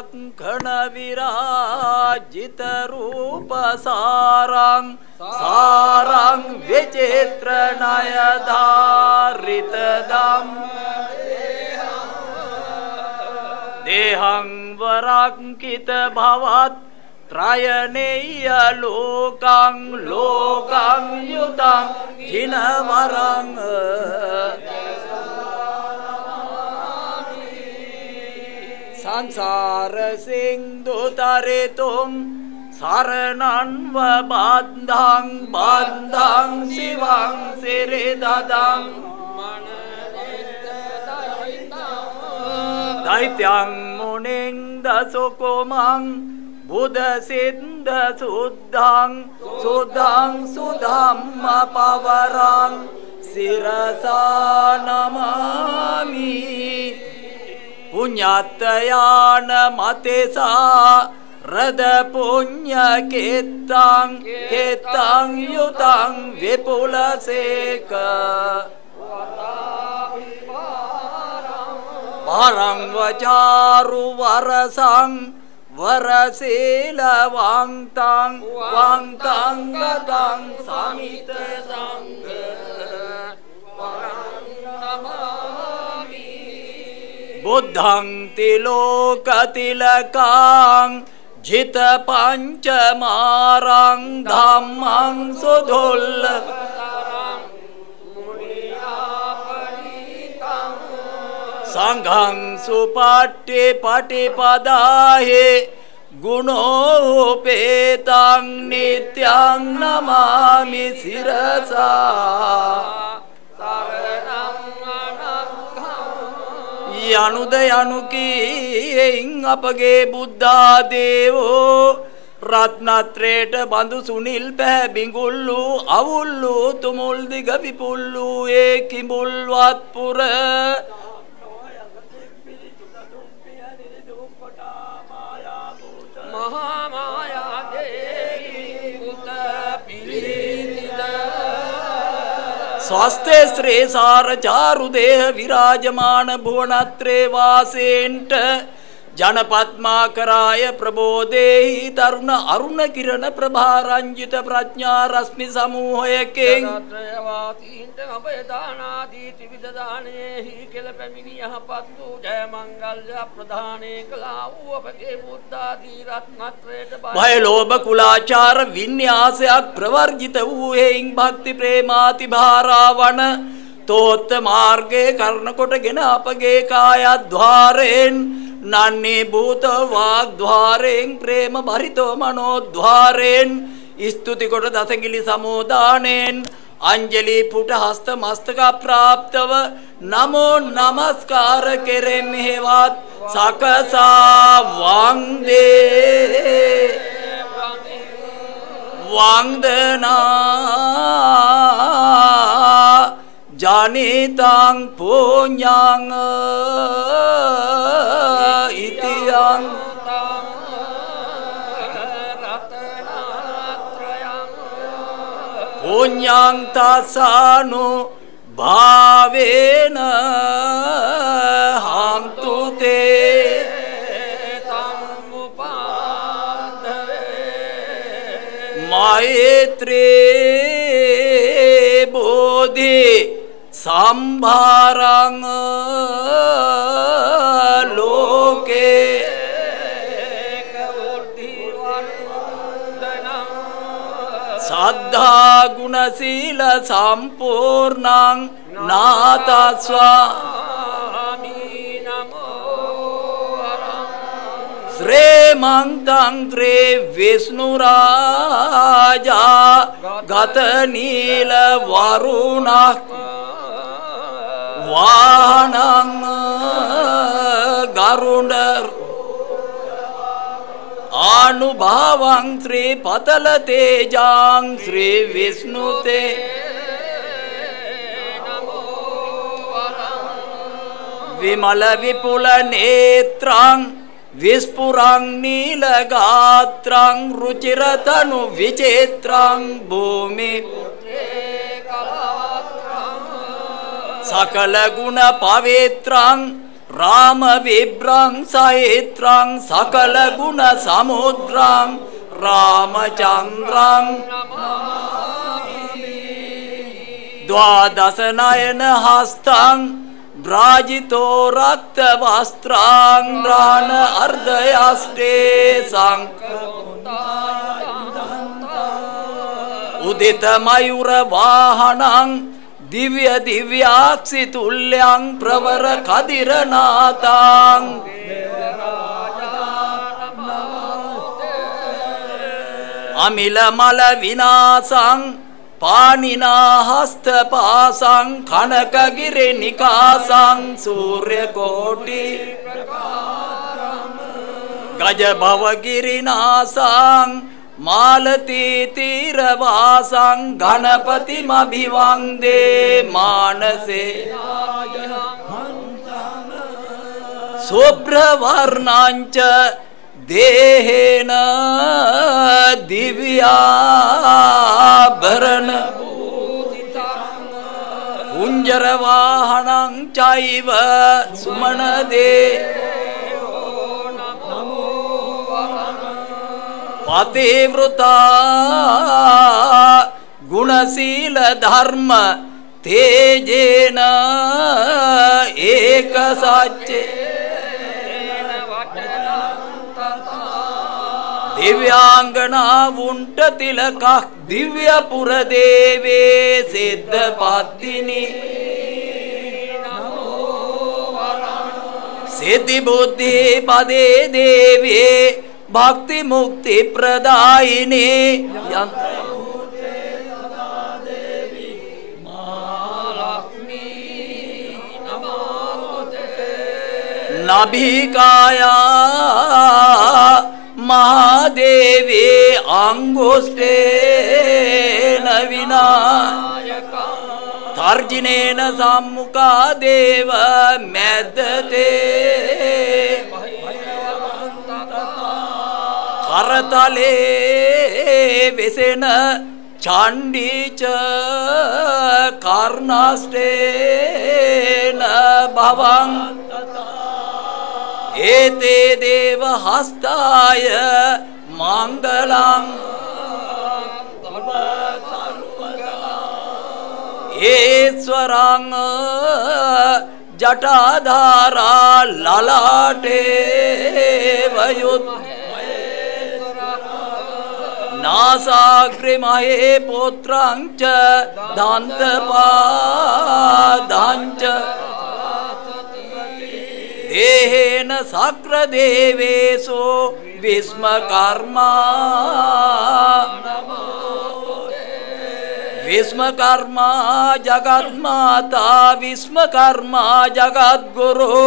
ලක්ඛණ විරාජිත රූප සාරං සාරං විචිත්‍ර නය ධාරිත ධම්ම දේහං වරක්කිත භවත් ත්‍රයනේය ලෝකං ලෝකං යුතං ජින වරං සංසාර සින්දු තරිතුම් සරණං වබන්ධං බන්ධං සිවං සිරිදදං දෛත්‍යං මුනිං දසුකුමං බුද සින්ද සුද්ධං සුද්ධං සුධම්ම පවරං සිරසා නමාමි පුඤ්ඤාත්යාන මතේසා රද පුඤ්ඤ කෙත්තං කෙත්තං යුතං විපුලසේක වරං වචාරු වරසං වරසීලවං තං වං තං ගතං සමිත සංඝ වරං නමාමි බුද්ධං තිලෝකතිලකං ජිත පංචමාරං ධම්මං සුදුල්ල සංඝං සුපට්ඨි පටිපදාහි ගුණෝපේතං නිත්‍යං නමාමි සිරසා යනුද යනු කීෙන් අපගේ බුද්ධා දේවෝ රත්නත්‍රේට බඳු සුනිල් පැහැ බිඟුල්ලු අවුල්ලු තුමුල් දිග විපුල්ලු ඒ කිඹුල්වත් පුර ස්වස්තේ ශ්‍රේ සාර චාරු දේහ විරාජමාන භුවනත්‍රේ වාසේන්ට ජනපත්මාකරාය ප්‍රබෝධේහි තරුණ අරුණ කිරණ ප්‍රභාරංජිත ප්‍රඥා රශ්මි සමූහයකින් ජනත්‍රයවාසීන්ට අභයදානාදී ත්‍රිවිධ දානයේහි කෙල පැමිණි යහපත් වූ ජය මංගල්‍ය ප්‍රදානය කළා වූ අපගේ බුද්ධාදී රත්නත්‍රයට භය ලෝභ කුලාචාර වින්‍යාසයක් ප්‍රවර්ජිත වූ හේයින් භක්ති ප්‍රේමාති භාරාවන තෝත්ත මාර්ගයේ කරන කොටගෙන අපගේ කායද්්වාරයෙන් නන්නේ භූත වාග්ද්වාරයෙන් ප්‍රේම බරිතෝ මනෝද්වාරයෙන් ස්තුති කොට දසගිලි සමෝදානෙන් අංජලි පුට හස්ත මස්තක ප්‍රාප්තව නමෝ නමස්කාර කෙරෙමි හේවත් සකසා වන්දේ වන්දනා ජනිතං පුඤ්ඤං ඉතියං පුඤ්ඤං තසනු භාවේන හන්තු තේ මෛත්‍රී බෝධි සම්භාරං ලෝකේ සද්ධා ගුණ සීල සම්පූර්ණං නාතස්වා ශ්‍රේමන්තං ත්‍රේ විෂ්ණු රාජා ගත නීල වරුණක් වාහනං ගරුඩ ආනුභාවං ශ්‍රී පතල තේජාං ශ්‍රී විෂ්ණුතේ විමල විපුල නේත්‍රං විස්පුරං නීල ගාත්‍රං රුචිරතනු විචේත්‍රං භූමි සකල ගුණ පවිත්‍රං राम विभ्रं सहित्रं सकल गुण समुद्रं रामचंद्रं द्वादश नयन हस्तं भ्राजितो रक्तवस्त्रं रान अर्धयास्ते उदित मयूर वाहनं दिव्य दिव्याक्षि तुल्यं प्रवर कदिरनाथं अमिल मल विनाशं पाणिना हस्तपाशं कनकगिरि निकाशं सूर्यकोटि गज भवगिरिनाशं मालती तीरवासं गणपतिमभिवन्दे मानसे शुभ्रवर्णाञ्च देहेन दिव्याभरण कुञ्जरवाहनं चैव सुमनदे पतिव्रता गुणशील धर्म तेजेन एक सच्चे दिव्यांगना उंट तिलक दिव्यपुर देवे सिद्ध पातिनी सिद्धि बुद्धि पदे देवे भक्ति मुक्ति प्रदायिनी नभिकाया महादेवी अंगुष्ठे नविना तर्जिनेन सम्मुखा देव मेदते करतले विसेन चंडी च कर्णाष्टेन भवं एते देव हस्ताय मंगलं ईश्वरं जटाधारा ललाटे वयुत् नासाग्रिमहे पुत्रं च दन्तपादं च देहेन सक्र-देवेशो विस्मकर्मा विस्मकर्मा जगन्माता विस्मकर्मा जगद्गुरु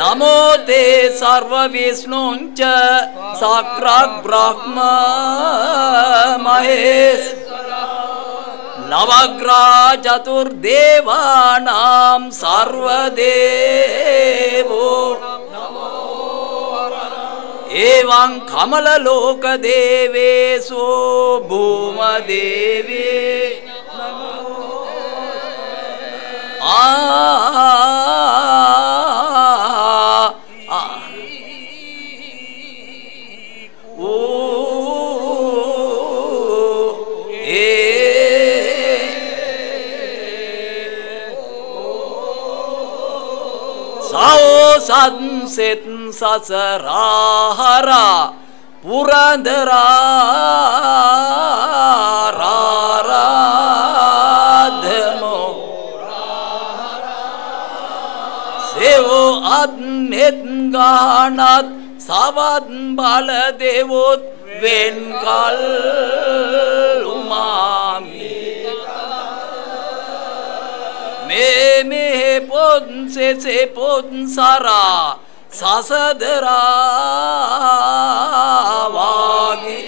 नमो ते सर्वविष्णुञ्च साक्षात् ब्रह्म महेश नवग्रह चतुर्देवानां सर्वदेवो एवं कमललोकदेवेशो भूमदेवी सत ससराहरा पुरंदरा राधमो सेवो अद्निगानात सावद बालदेवोत वेनकाल उमामी मे पोन से पोन सारा सासदरा वागी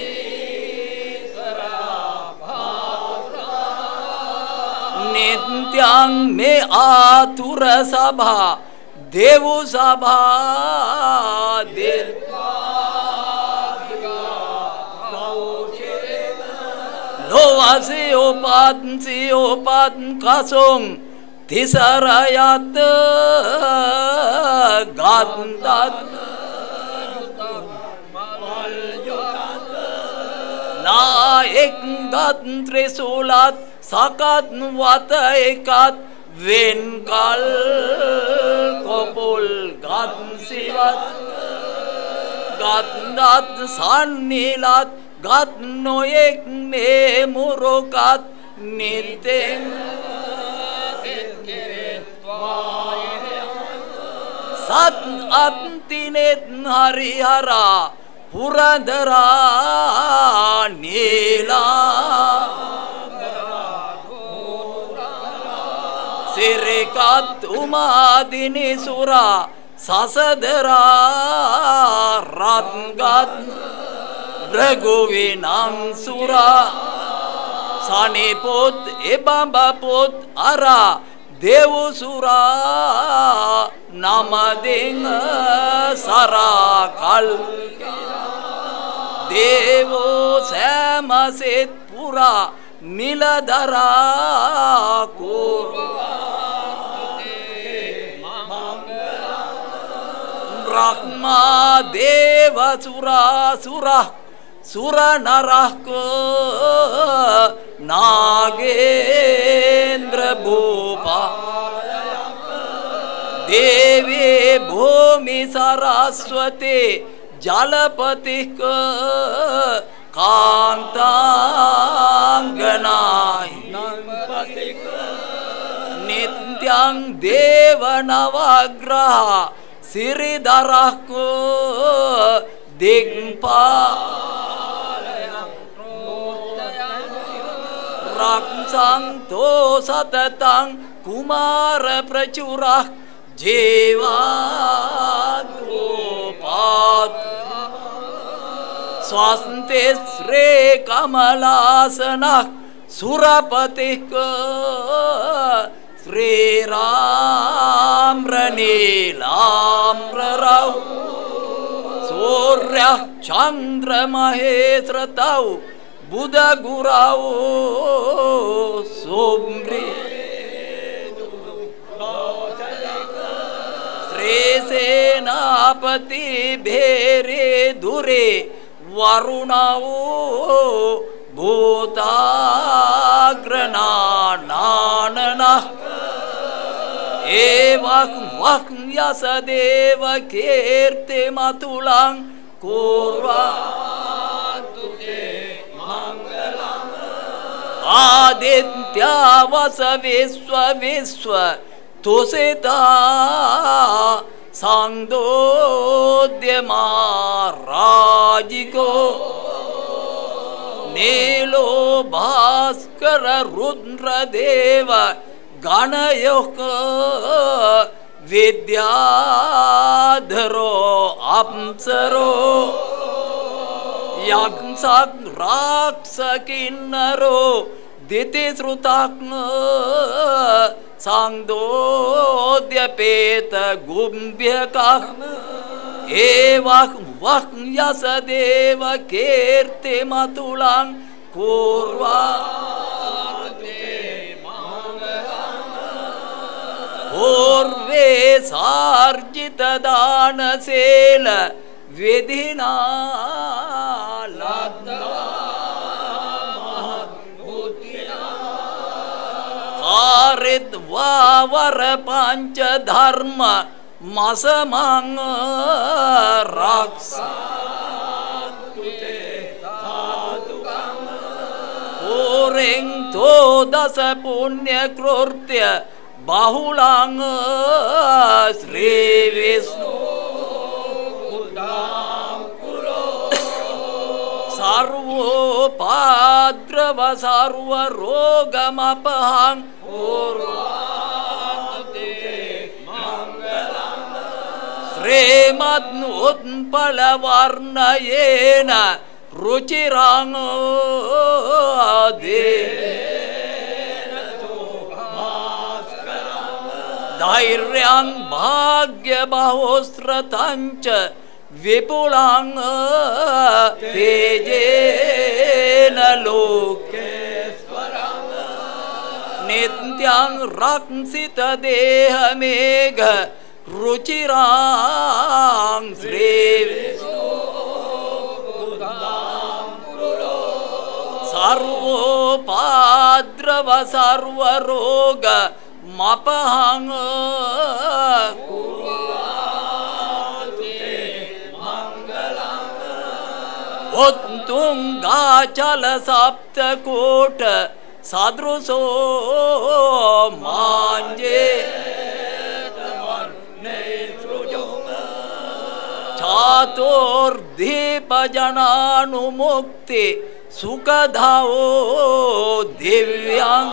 नित्यांग में आतुर सभा देवु सभा देव Lovasiopat kasong tisarayat gantat naik gat trisulat sakat wata ekat venkal kopul gat sivat gat dat sanilat gat noek ne murokat niteng sat antinet harihara Purandara Nila Sirikat Umadini Sura Sasadara Ratgat Raguvinang Sura Saniput Ebambaput Ara Devu Sura Namading Sarakal Devo Samasit Pura Niladara Brahma Deva Sura Sura Sura Naraka Nagendra Bhupa Devi Bhumi Saraswati Jalapatik Kantanganai Nityang Devanavagraha Siridarakku Digpa Raksang Tosatatang Kumara Prachurak Jivat Swasante Sri Kamalasanak Surapatik Sri Ram Ranilam Rarau Surya Chandra Mahesra Tau Buddha Gurau Sumri Sri Senapati Bhere Dure Varunau Bhutagrana Nanana Evak Vak Yasadeva Kirti Matulang Kurva Aditya Vasa Viswa Viswa Tusita Sangdodyama Rajiko Nilo Bhaskara Rudra Deva Ganayoka Vidyadharo Apsaro Yagsak Raksakinnaro Ditisrutakna Sangdodyapeta Gumbhyakah Evak Vak Yasadeva Kirti Matulang Kurva Urve Sarjita Dana Sela Vidhina Ladna Karit Vavara Pancha Dharma Masamang Raksa Puring To Dasa Punya Krurtya Bahulang Sri Vishnu Sarvo Padrava Sarva Rogamapahang Srimat Utpala Varna Yena Ruchirang Dhairyang Bhagya Bahosratancha Vipulang Tejena Loke नित्यं रक्षित देह मेघ रुचिरां श्री सर्वोपाद्रव सर्वरोग मपहं उत्तुंगाचल सप्तकोट सदृशो मांजे चातुर्दीप जनानुमुक्ति सुखधाओ दिव्यांग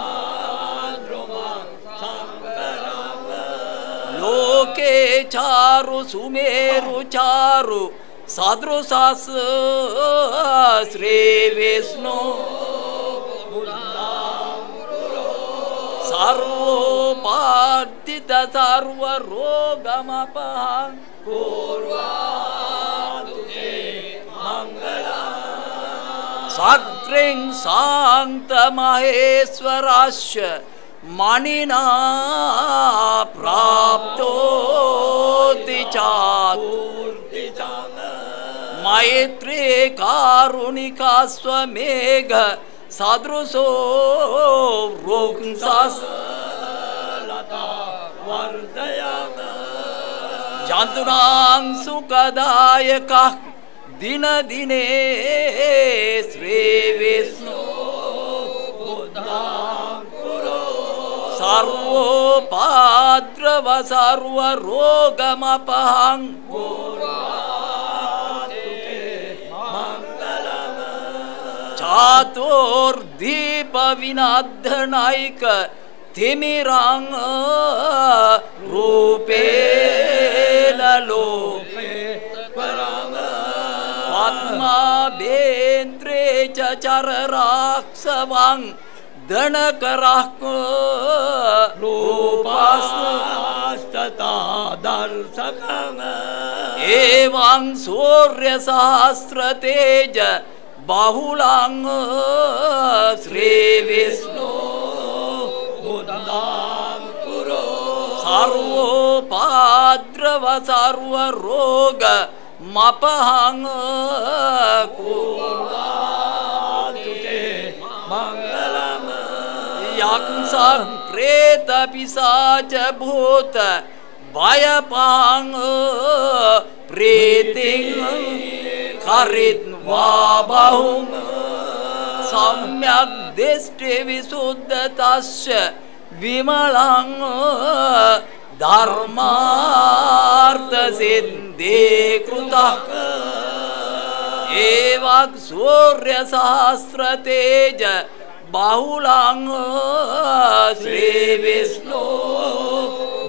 लोके चारु सुमेरु चारु सदृशास श्री विष्णु सर्वोपादित सर्वरोगमपहं सग्रिं शान्त महेश्वरास्य मणिना प्राप्तोति चात् मैत्री कारुणिका स्वमेघ सदृशो वृक्षास जन्तूनां सुखदायकः दिन दिने श्री विष्णु सर्वोपाद्रव सर्वरोगमपहं चातुर्दीप विनाधनायक तिमिरां रूपेण लोके पद्माभेन्द्रे च चरराक्षवां धनकराः रूपास्तथा दर्शकम् एवं सूर्यसहस्रतेज बहुलां श्री विष्णु बुद्धां पुरो सर्वोपाद्रव सर्वरोग मपहं कुर्वातुते मंगलम् यक्षं प्रेत पिशाच भूत भयपहं प्रीतिं हरित्वा बहुं सम्यक् दृष्टि विशुद्धतस्य विमलं धर्मार्थ सिद्धि कृतः एवं सूर्य सहस्र तेज बहुलां श्री विष्णु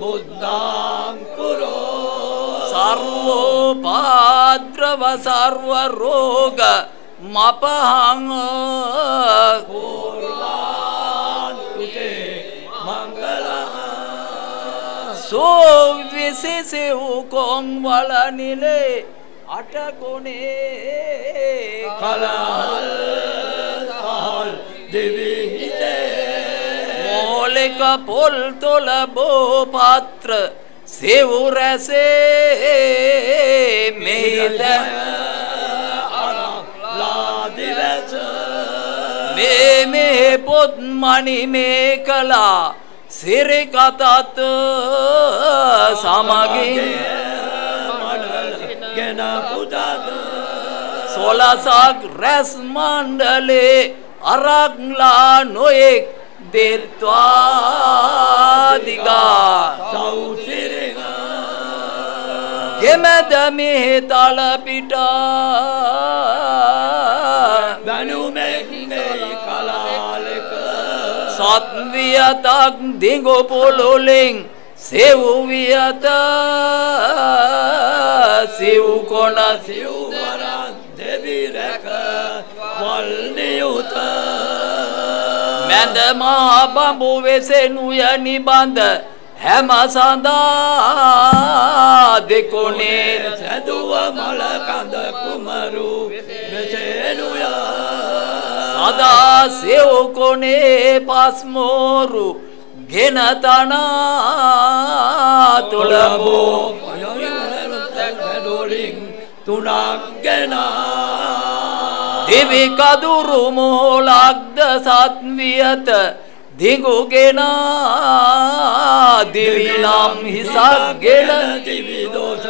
बुद्धां कुरु सर्वोपाद्रव सर्वरोग मपहं कुर्वातुते मंगलम् सो विशेषे कोंवल नीले अटकोने कलाल दिविहिते मौलिक पुल तोलबो पात्र सेवुरसे मेद मे पुद्मणि में कला सिर कतात सामगी सोलह साग रस मंडले अरगला नोएक देत्वादिगा गेमद में ताल पिटा बनु में सात्वियता दिंगो पोलोलिंग सेवुवियता सेव कोना सेवरा देवी रख वल्नियुत मैंद महाबंबु वैसे नुया निबंध हेमा सांदा देखो ने सदुआ मलकांद कुमारू वैसे नुया सदा सेव कोने पास मोरू ගෙනතනා තුලබෝ තුනක් ගෙනා දිවි කදුරු මොහොලක්ද සත්වියත දිගුගෙනා දිවි නම් හිසක් ගෙන දිවි දෝෂ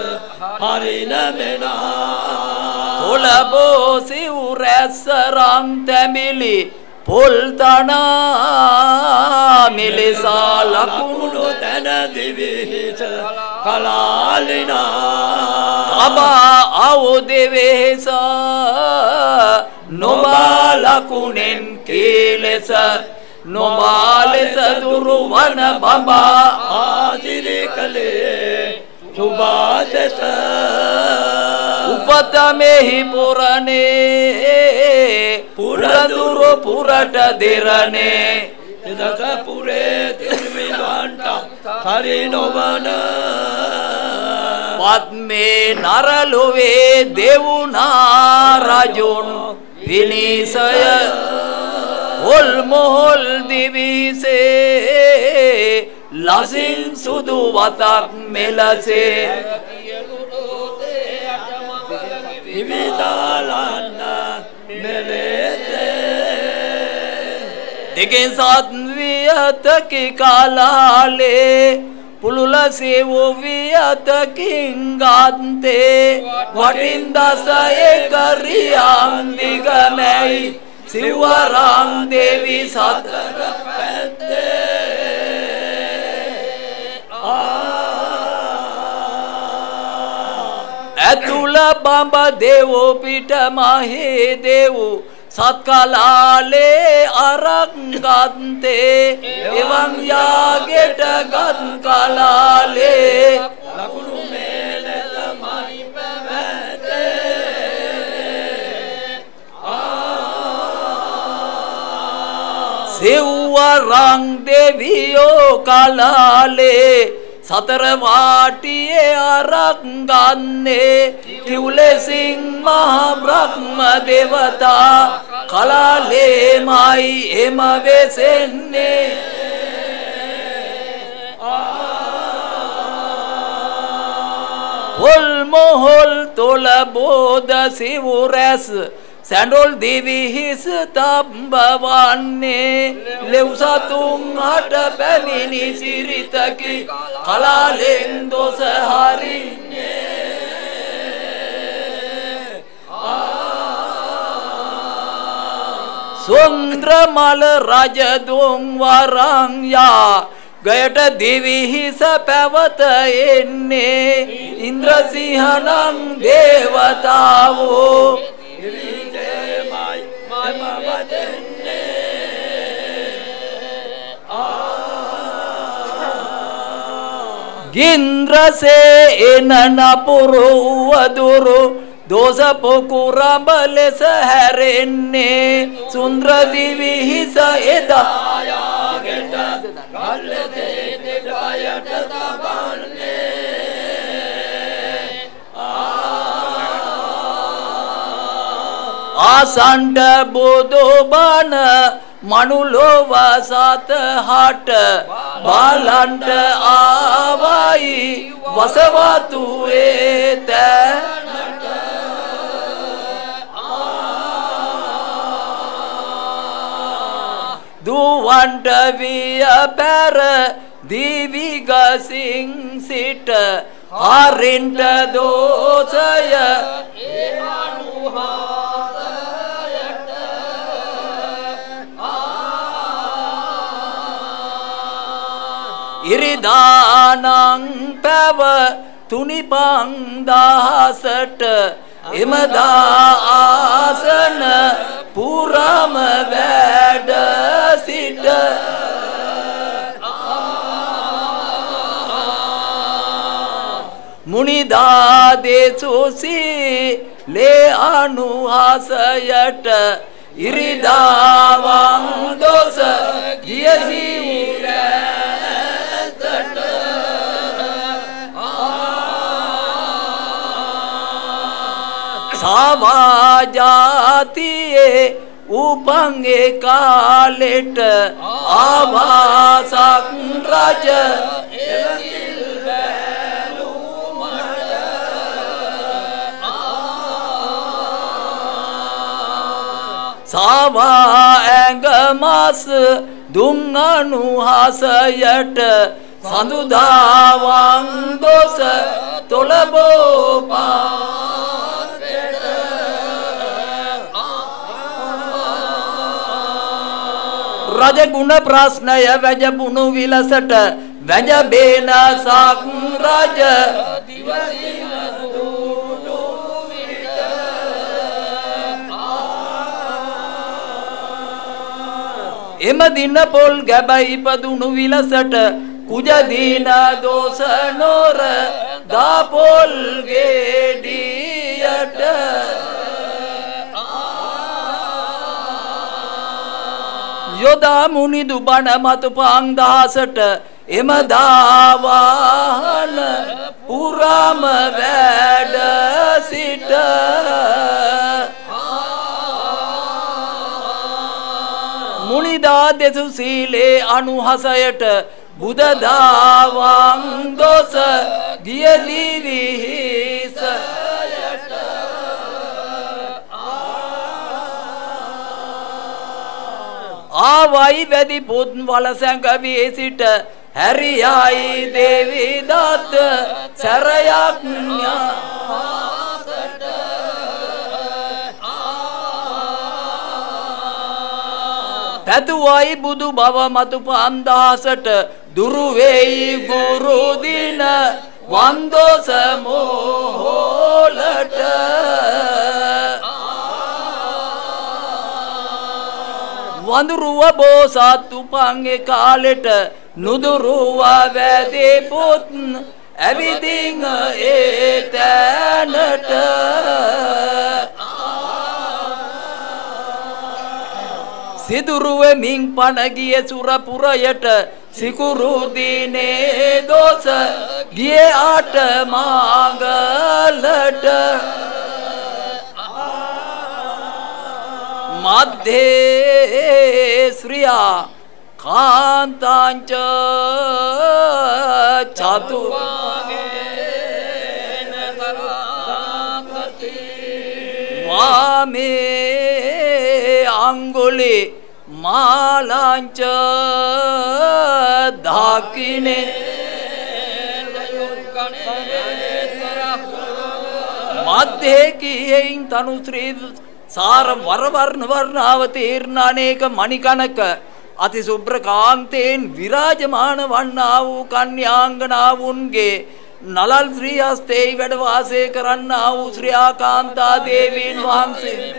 හරින මෙනා තුලබෝ සිව් රැස්ස රන් තැඹිලි පොල් තනා මෙලෙසා ලකුණු තැන දිවි හිස කලාලිනා අබා අවුදෙවෙස නොබා ලකුණෙන් කීලෙස නොබා ලෙස දුරු වන බඹා ආදිරි කලේ සුභාදෙස උපත මෙහි පුරනේ පුරදුරු පුරට දෙරනේ එදක පුරේ තිරුවිදන්ට හරි නොවන පත්මේ නරලොවේ දෙවුනා රජුන් විනිසය හොල් මොහොල් දිවිසේ ලසින් සුදු වතක් මෙලසේ විවිධාලන්න මෙලෙසේ දෙකෙන් සත් වියතකි කාලාලේ පුලුල සේවෝ වියතකින් ගන්තේ වටින් දස එකරියන් දිගමැයි සිවරන් දෙවි සතර ඇතුළ බඹ දෙවෝ පිට මහේ දෙවෝ සත්කලාලේ අරක් ගත්තේ එවන් යාගෙට ගත් කලාලේ ලකුණු මේලෙත මයි පැවැතේ සෙව්වරන් දෙවියෝ කලාලේ සතර වාටියේ අරක් ගන්නේ කිව්ලෙසින් මහ බ්‍රහ්ම දේවතා කලාලේමයි එම වෙසෙන්නේ හොල් මොහොල් තොල බෝධ සිවුරැස් සැඬොල් දිවි හිස තම්බවන්නේ ලෙව් සතුන් හට පැමිණි සිරිතකි කලාලෙන් දොස හරින්නේ සුන්ද්‍රමල රජදුන් වරන් යා ගයට දිවි හිස පැවත එන්නේ ඉන්ද්‍රසිංහණන් දේවතාවෝ ගින්ද්‍රසේ එන නපුරු වදුරු දෝස පොකුරඹ ලෙස හැරෙන්නේ සුන්ද්‍ර දිවි හිස එදා යාගෙට ගල්ලේ දෙඩයට තබන්නේ ආසණ්ඩ බුදුබණ මනුලොව සතහට බලන්ට ආවයි වසවතුවේ තැනට දුවන්ට විය පැර දිවිගසින් සිට හරින්ට දෝසය ඉරිදානං පැව තුනිපං දහසට එමදා ආසන පුරම වැඩ සිට මුනිදා දේසුසී ලේ අනුහසයට ඉරිදාවන් දොස ගියසිවුර සාවාජාතියේ උපංගේ කාලෙට ආවාසක් රජ සාවා ඇඟ මාස දුන් අනුහසයට සඳුදාවන් දොස තොලබෝ පාරට රජගුණ ප්‍රශ්නය වැජබුණු විලසට වැජබේන සක් රජ එම දින පොල් ගැබ ඉපදුණු විලසට කුජදීන දෝස නොර දාපොල් ගෙඩියට යොදා මුනිදු බණ මතු පං දහසට එම දාවාහන පුරාම වැඩ සිට මුනිදා දෙසු සීලේ අනුහසයට බුදදාවං දොස ගියදිවිහිසයට ආවයි වැදි පුත් වල සැඟවී සිට හැරියයි දේවි දත්ත සැරයක් පැතුවයි බුදු බව මතු පන්දහසට දුරු වෙයි ගුරු දින වන්දොස මොහොලට වඳුරුව බෝසත් උපන්ගේ කාලෙට නුදුරුව වැදි පුත් ඇවිදින් ඒ තැනට සිදුරුවමින් පණගිය සුරපුරයට සිකුරු දිනේ දොස ගිය අට මාගලට මධ්‍යේ ශ්‍රියා කාන්තාංච චතු වාමේ අංගුලි මාලාංච දකිනේ මධ්‍යේ කියෙන් තනු ශ්‍රී සාර වරවර්ණ වර්ණාවතීර්ණ අනේක මණිකනක අති සුබ්‍ර කාන්තේන් විරාජමාන වන්නා වූ කන්‍යාංගනාවුන්ගේ නලල් ශ්‍රී හස්තේ වැඩ වාසය කරන්නා වූ ශ්‍රියා කාන්තා දේවීන් වහන්සේ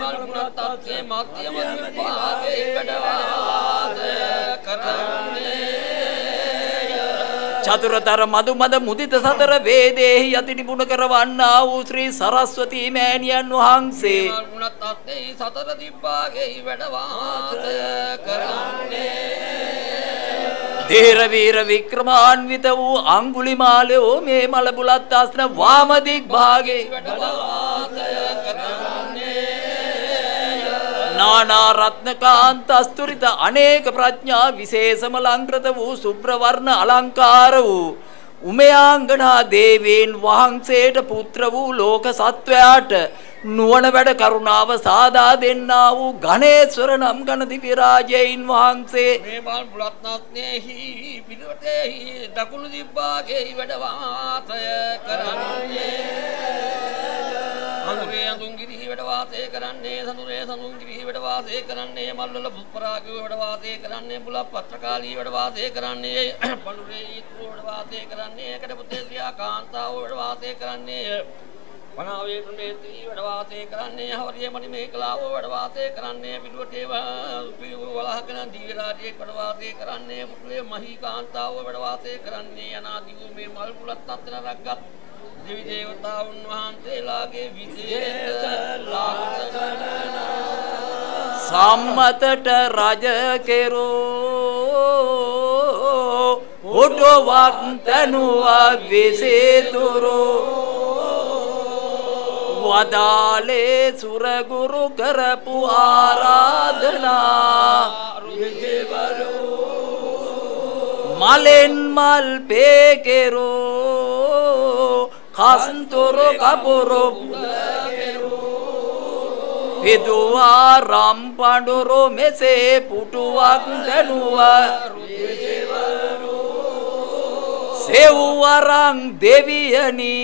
චතුරතර මදු මද මුදිත සතර වේදේහි යති නිපුණ කරවන්නා වූ ශ්‍රී සරස්වතී මෑණියන් වහන්සේ සතර දිබ්බාගේ වැඩ වාසය කරන්නේ ධීර වීර වික්‍රමාන්විත වූ අංගුලිමාලයෝ මේ මල බුලත් ආස්න වාම දිග් භාගේ වැඩ වාසය කරන්නේ නානා රත්නකාන්ත අස්තුරිත අනේක ප්‍රඥා විශේෂම ලංකృత වූ සුබ්‍ර වර්ණ අලංකාර වූ උමයාංගනා දේවීන් වහන්සේට පුත්‍ර වූ ලෝක සත්වයාට නුවණ වැඩ කරුණාව සාදා දෙන්නා වූ ගණේශ්වර නම් ගණ දිව්‍ය රාජයන් වහන්සේ මේ මල් බුලත්නාත්නේහි පිළිවෙතෙහි දකුණු දිබ්බාගේ වැඩ වාසය කරන්නේ අනුරේ අඳුන්ගිරි වැඩ වාසය කරන්නේ සඳුරේ සඳුන්ගිරි වැඩ වාසය කරන්නේ මල්වල පුස්පරාගය වැඩ වාසය කරන්නේ බුලප් පත්‍රකාලී වැඩ වාසය කරන්නේ පඳුරේ ඊත්‍ර වැඩ වාසය කරන්නේ කඩපුතේ ශ්‍රියා කාන්තාව වැඩ වාසය කරන්නේ වනාවේ ප්‍රණේත්‍රී වැඩ වාසය කරන්නේ හවරිය මණි මේකලාව වැඩ වාසය කරන්නේ පිටුවටේව වලහකන දිව්‍ය රාජ්‍යයක් වැඩ වාසය කරන්නේ පුතුලේ මහී කාන්තාව වැඩ වාසය කරන්නේ අනාදි වූ මේ මල් පුලත් අතර රැක්ගත් දෙවි දේවතාවුන් වහන්සේලාගේ විශේෂ ලාභ සම්මතට රජ කෙරෝ ඔටොවක් තනුවා විසේතුරෝ වදාලේ සුරගුරු කරපු ආරාධනා රුජිවරෝ malen mal pekero kastoro kaporo Vidua rampandoro mese putuwak danuwa Sewwarang deviyani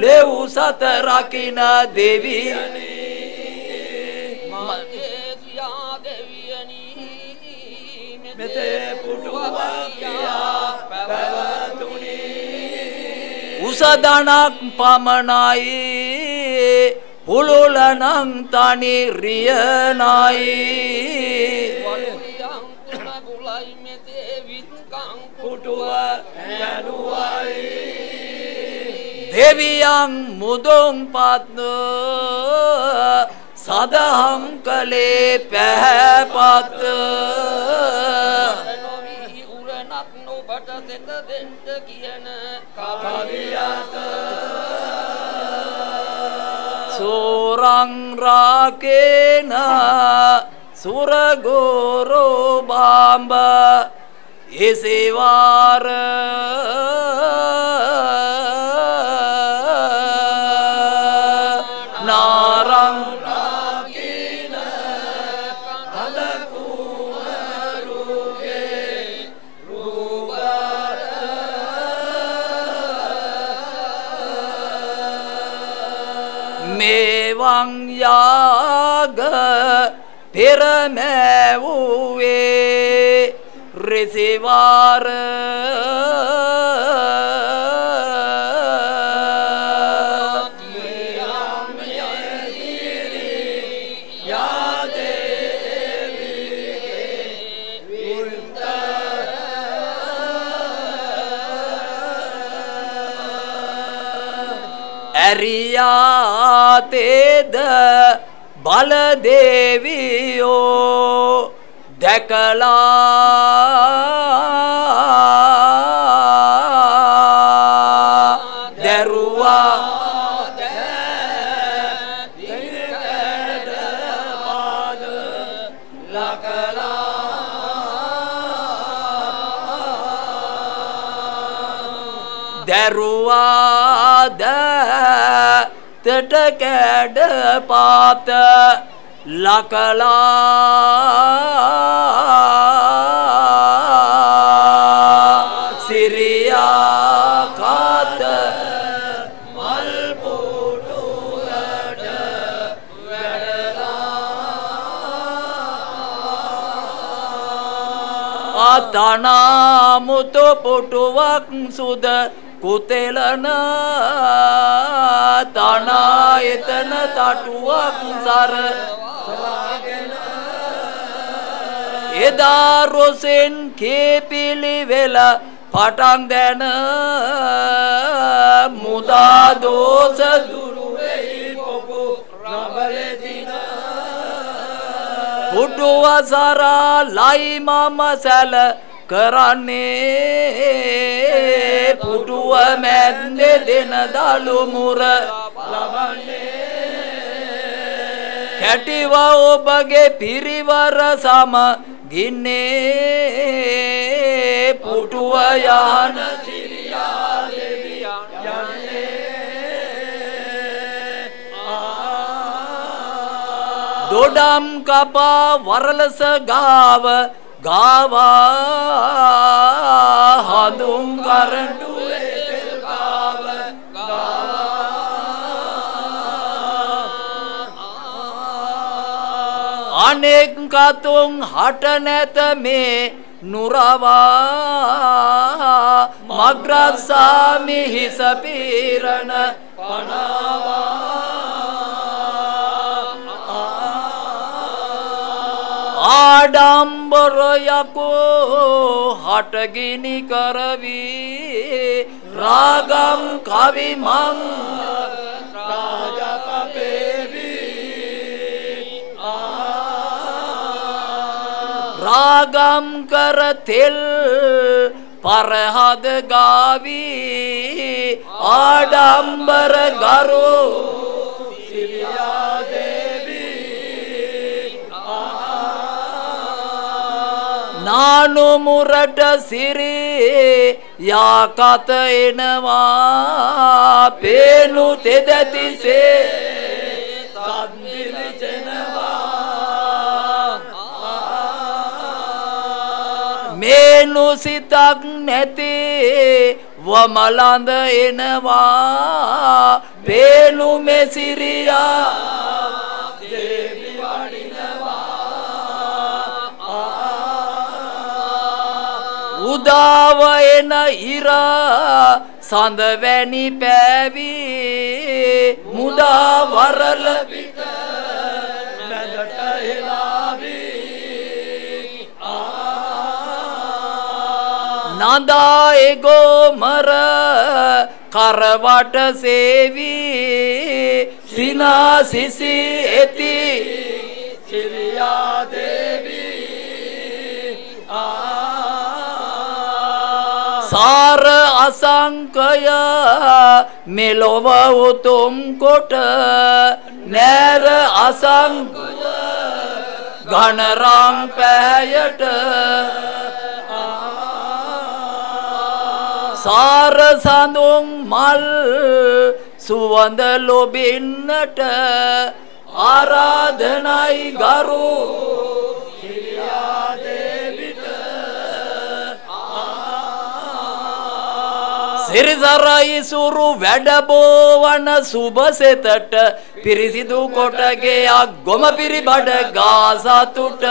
lewu satarakina deviyani Madeviya deviyani mete putuwak ya pavatuni Usadanak pamanai Pululanang tani riyanai Waliyang kunagulay mete vitkang putuwak danuwai Deviyang mudong patna sadaham kale pahapatna Novi uranat no bata seta denta kiyana kaviyata Surang rakena suragoro bamba isivara narang rakina adakumaruge mevang yaga piramevuve risivara Ariyateda baladeviyo dakala daruwa daruwa Tetekad pata lakala Syria kata malputu ada vedala atana mutu putuwak suda kutelana tana etana tatuwak sar eda rosen kepili vela patang dena muda dosa duru ei poku rabale dina putuwa sara lai mama sala karane putuwa mende dena dalu mura labane කැටිවා ඔබගේ පිරිවර සම ගින්නේ පුටුව යහන සිරියා දෙවියන් යන්නේ දොඩම් කපා වරලස ගාව ගාවා හඳුන් කරඬුවේ තෙල් ගාව අනෙක් කතුන් හට නැත මේ නුරවා මග්‍රස්සාමි හිස පීරණ පනවා ආඩම්බරයකෝ හටගිනි කරවී රාගම් කවිමං රාගම් කර තෙල් පරහද ගාවී ආඩම්බර ගරෝ නානුමුරට සිරි යාකත එනවා පේනු තෙදතිසේ මේනු සිතක් නැති වමලඳ එනවා පේනු මෙසිරියා දේවි වඩිනවා උදාව එන ඉරා සඳ වැනි පෑවි මුදා වරල පිට නැදට හෙලාවි නදා එගෝමර කරවට සේවි සිනා සිසි ඇති සිරියා දේවි සාර අසංකය මෙලොව උතුම් කොට නෑර අසංකය ඝනරං පෑයට සාර සඳුන් මල් සුවඳ ලොබින්නට ආරාධනයි ගරු සිරිසරයි සුරු වැඩබෝවන සුබසෙතට පිරිසිදු කොටගේයක් ගොම පිරිබඩ ගාසතුට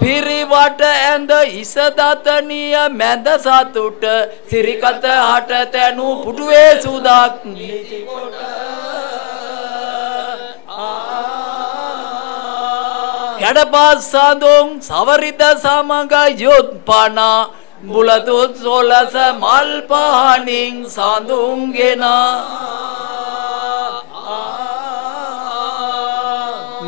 පිරිවට ඇඳ ඉසදතනිය මැද සතුට සිරිකත හට තැනු පුටුවේ සුදක් කැඩපස් සඳුන් සවරිත සමග යොත්පනා බුලතුත් සොලස මල් පහනින් සඳුන්ගෙන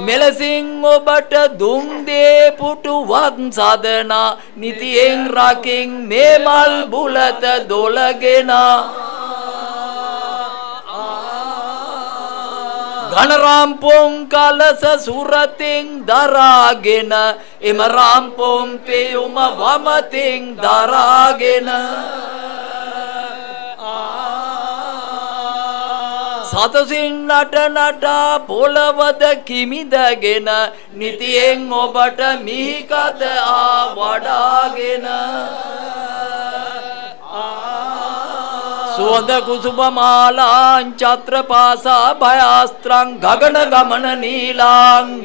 මෙලසින් ඔබට දුම් දේ පුටුවක් සදනා නිතියෙන් රකින් මේ මල් බුලත දොලගෙන ඝනරාම්පොම් කලස සුරතින් දරාගෙන එම රාම්පොම් පෙයුම වමතින් දරාගෙන සතසින් නටනටා පොළවද කිමිදගෙන නිතියෙන් ඔබට මිහිකත වඩාගෙන සුවඳ කුසුම මාලාං චත්‍ර පාසා භයාස්ත්‍රං ගගන ගමන නීලාං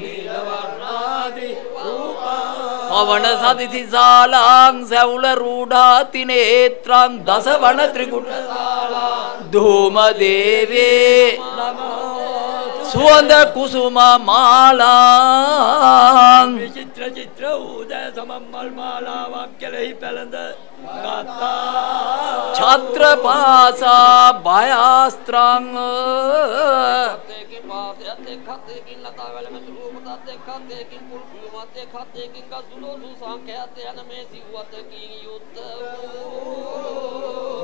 පවන සදිසි සාලාං සැවුල රූඩා තිනේත්‍රං දස වන ත්‍රිකුට ධූම දේවේ සුවඳ කුසුම මාලාං විචිත්‍ර චිත්‍ර උදය සමම්මල් මාලාවක් කෙලෙහි පැළඳ ඡත්‍ර පාසා භයාස්ත්‍රං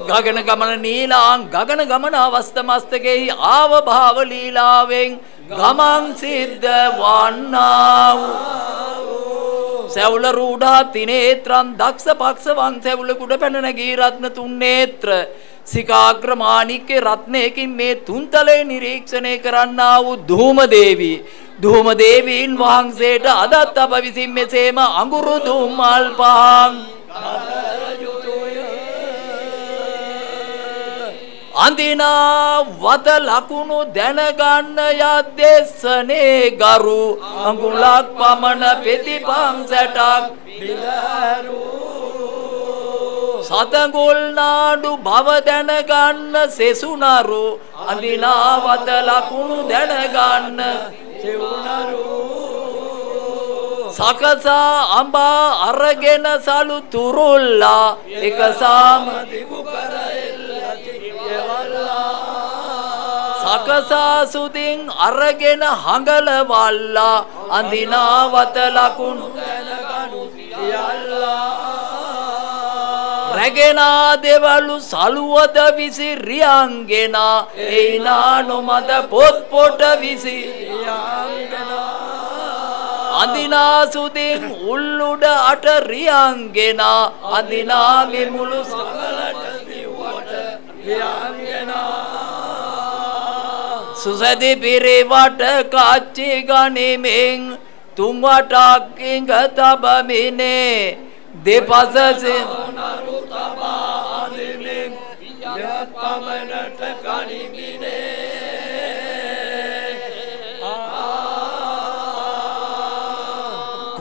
ගගන ගමන නීලාං ගගන ගමන අවස්ථ මස්තකෙහි ආව භාව ලීලාවෙන් ගමන් සිද්ධ වන්නා සැවුල රූඩා තිනේත්‍රං දක්ෂ පක්ෂ වං සැවුල කුඩ පැන නැගී රත්න තුන් නේත්‍ර සිකාග්‍ර මාණික්‍ය රත්නයකින් මේ තුන්තලේ නිරීක්ෂණය කරන්නා වූ ධූමදේවී ධූමදේවීන් වහන්සේට අදත් අප විසින් මෙසේම අඟුරු දුම් මල් පහන් අඳිනා වත ලකුණු දැනගන්න යද්දෙස්සනේ ගරු අඟුලක් පමණ පෙතිපං සැටක් සතගුල් නාඩු බව දැනගන්න සෙසුනරු අඳිනා වත ලකුණු දැනගන්න සෙවුනරු සකසා අඹා අරගෙන සලු තුරුල්ලා එකසාම දිගු කරෙල්ලති සකසා සුදින් අරගෙන හඟලවල්ලා අඳිනා වත ලකුණු දැනගනු සියල්ලා රැගෙනා දෙවලු සලුවද විසි රියංගෙනා එයිනා නොමද පොත් පොට විසි රියංගෙනා අදිනා සුදින් උල්ලුඩ අට රියංගෙනා අදිනා මෙමුළු සකලට දිව්වට රියංගෙනා සුසදි පිරිවට කච්චි ගනිමින් තුන් වටක් ඉඟ තබමිනේ දෙපස නරු තබා අඳිමින් යත් පමණට ගනිමිනේ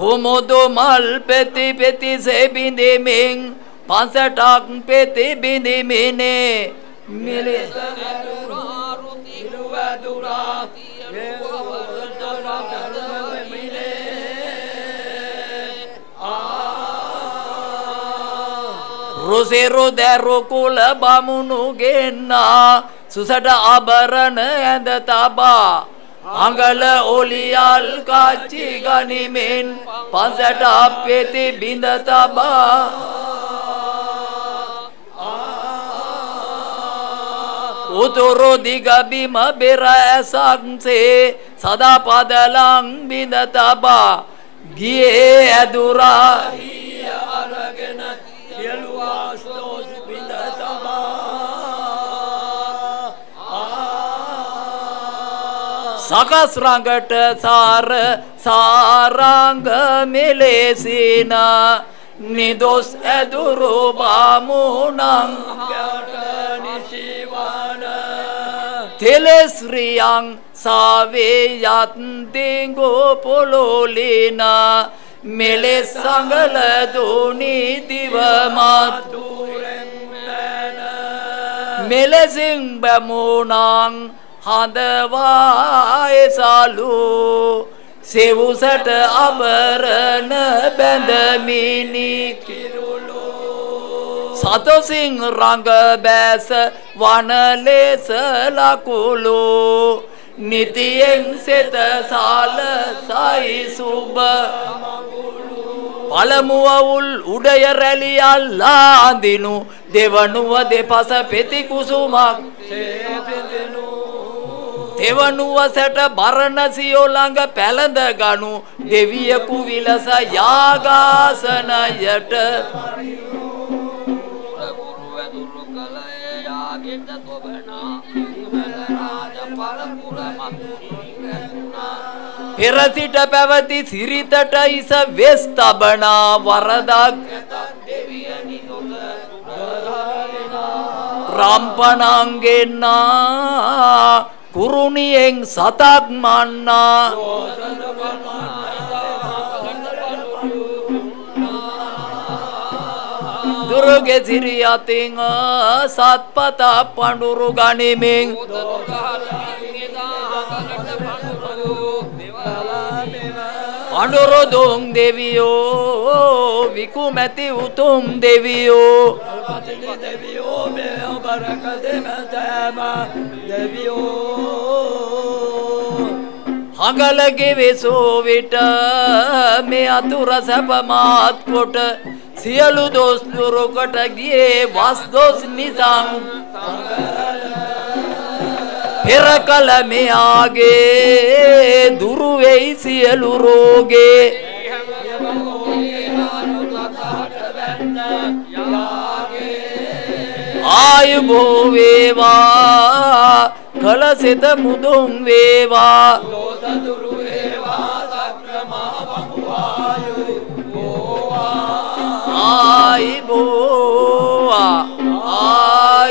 කුමුදු මල් පෙති පෙති සෙබිඳෙමින් පන්සටක් පෙති බිඳෙමිනේ මෙලෙස රුසිරු දැරු කුල බමුණු ගෙන්නා සුසට ආභරණ ඇඳ තබා අඟල ඔලියල් කච්චි ගනිමින් පන්සට පෙති බිඳ තබා උතුරු දිග බිම බෙර ඇසක්සේ සදා පදලං බිඳ තබා ගියේ ඇදුරා අරගෙන යලුවා ස්තෝස් බිඳ තබා සකස් රඟට සාර සාරංග මෙලෙසින නිදොස් ඇදුරු බාමුණං තෙලස්රියං සාවේ යත් දෙංගෝ පොලොලින මෙලෙස් සංගල දුනි දිවමතුරෙන් මෙලෙසින් බමුණං හඳවා එසලු සෙවුසට අබරණ බැඳමිනි කිරුළු සතසිං රංග බැස වනලෙස ලකුළු නිතියෙන් සෙත සාල සයි සුබ පළමුව උල් උඩය රැලි අල්ලා අඳිනු දෙවනුව දෙපස පෙති කුසුමක් දෙවනුව සැට බරණසියෝ ළඟ පැළඳ ගනු දෙවියකු විලස යාගාසනයට පෙර සිට පැවති සිරිතට ඉස වෙස් තබනා වරදක් රම්පනංගෙන්නා කුරුණියෙන් සතක් මන්නා දුරුගෙ සිරි අතින් සත්පත පඳුරු ගනිමින් පඳුරු දුම් දෙවියෝ විකුමැති උතුම් දෙවියෝ දෙවියෝ මේ බරක දෙමතම දෙවියෝ හඟලගේ වෙසෝ විට මේ අතුර සැපමාත් කොට සියලු දොස් දුරුකට ගියේ වස් දොස් නිසං පෙර කල මෙයාගේ දුරු වෙයි සියලු රෝගේ ආයුබෝ වේවා කල සිත මුදුන් වේවා ආයිබෝවා ආයිබෝවා